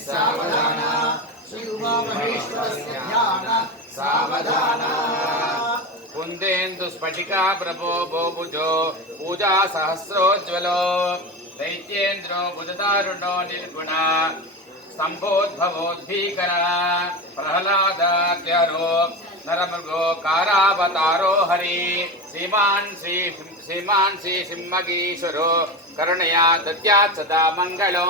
सावधान श्री उमा महेश्वरस्य ध्यान सावधान कुंदेन्दु स्फटिका प्रभो भोभुजो पूजा सहस्रोज्वलो दैत्येन्द्रो भुजदारुणो निर्गुण संभोद्भवोद्भीकर प्रहलादाद्यरो नरमृगो कारावतारो हरि श्रीमान श्री सिंहगीश्वरो करुणया दद्यात् सदा मंगलो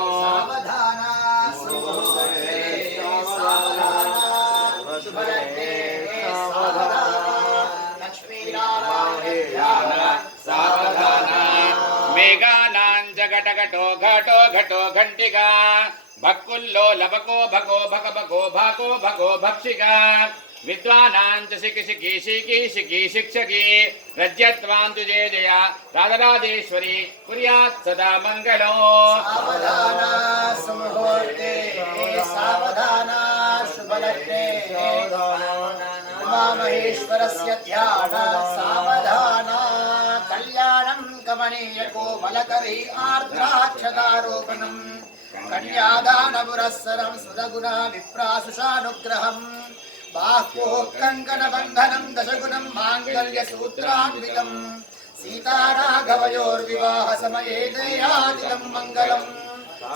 मेघानां जगटगटो घटो घटो घंटिका भक्कुल्लो लभको भगो भग भगो भाको भगो भक्षिका विद्वानां शिखि शिखि शिखि शिखि शिक्षकी रज्यत्वान्तु जय जया राजराजेश्वरी कुर्यात् सदा मंगलो सावधान सुमुहूर्ते सावधान शुभलग्ने उमा महेश्वरस्य ध्यान सावधान कल्याणं गमनीय कोमलकरी आर्द्राक्षतारोपणम् कन्यादानपुरस्सरं सुरगुणा विप्रासुषानुग्रहम् बाह्योत्कङ्कणबन्धनं दशगुणं माङ्गल्यसूत्रान्वितम् सीताराघवयोर्विवाहसमये दयादिदं मङ्गलम्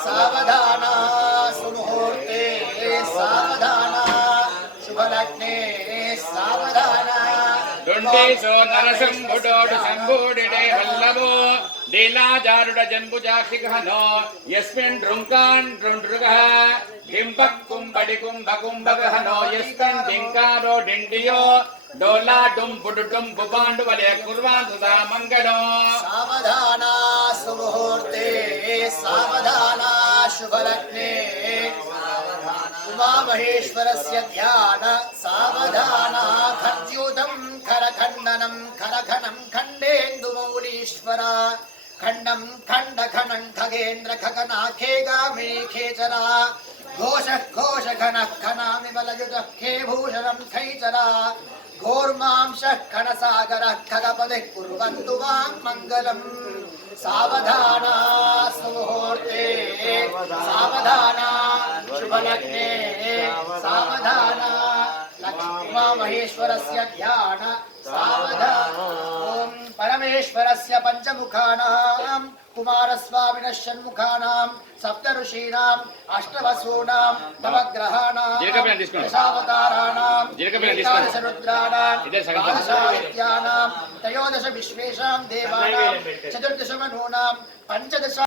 सावधान सुमुहूर्ते सावधान शुभलग्ने सावधान दुण्डेशो नरशम्भुडोडु शम्भुडिडे हल्लवो लीलाजारुड जन्बुजाक्षिघनो यस्मिन् ऋङ्कान् ऋण्डृगः डिम्बक् कुम्भडि कुम्भ कुम्भगहनो यस्मिन् डिङ्कारो डिण्डियो डोला डुम्बुडुडुम् बुबाण्डुवलय कुर्वान् सदा मङ्गलो सावधान सुमुहूर्ते सावधान शुभलग्ने उमा महेश्वरस्य ध्यान सावधान खद्यूतं खरखण्डनं खरखनं खण्डेन्दुमौलीश्वर खण्डं खण्डखनं खगेन्द्र खगनाखेगामे खेचरा घोषः घोषघनः खनामिमलयुजः खेभूषणं खैचरा घोर्मांशः खनसागरः खगपतिः कुर्वन्तु वां मङ्गलम् सावधान सुमुहूर्ते सावधान शुभलग्ने सावधान लक्ष्मी महेश्वरस्य ध्यान सावधान ओम परमेश्वरस्य पंचमुखानां कुमारस्वामिनः षण्मुखानां सप्तऋषीणां अष्टवसूनां नवग्रहाणां दशावताराणां एकादशरुद्राणां द्वादशादित्यानां त्रयोदश विश्वेषां देवानां चतुर्दश मनूनां पंचदश